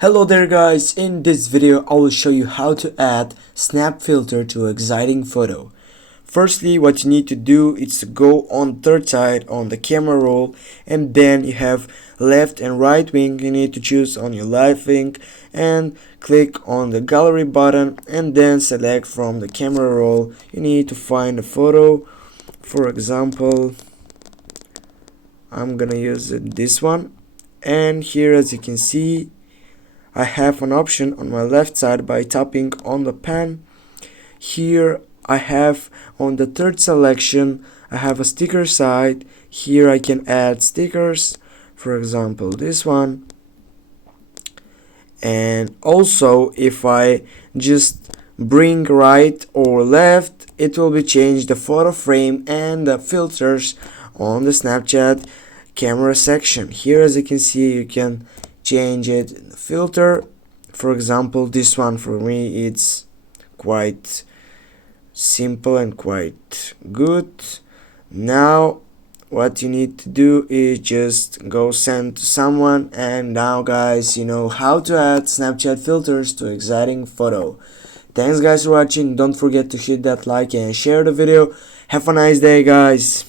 Hello there guys, in this video I will show you how to add snap filter to exciting photo. Firstly, what you need to do is to go on third side on the camera roll, and then you have left and right wing. You need to choose on your left wing and click on the gallery button and then select from the camera roll. You need to find a photo. For example, I'm gonna use this one, and here as you can see I have an option on my left side by tapping on the pen. Here I have on the third selection I have a sticker side. Here I can add stickers, for example this one. And also if I just bring right or left, it will be changed the photo frame and the filters on the Snapchat camera section. Here as you can see you can change it in the filter. For example, this one for me it's quite simple and quite good. Now what you need to do is just go send to someone, and now guys, you know how to add Snapchat filters to exciting photo. Thanks guys for watching. Don't forget to hit that like and share the video. Have a nice day guys.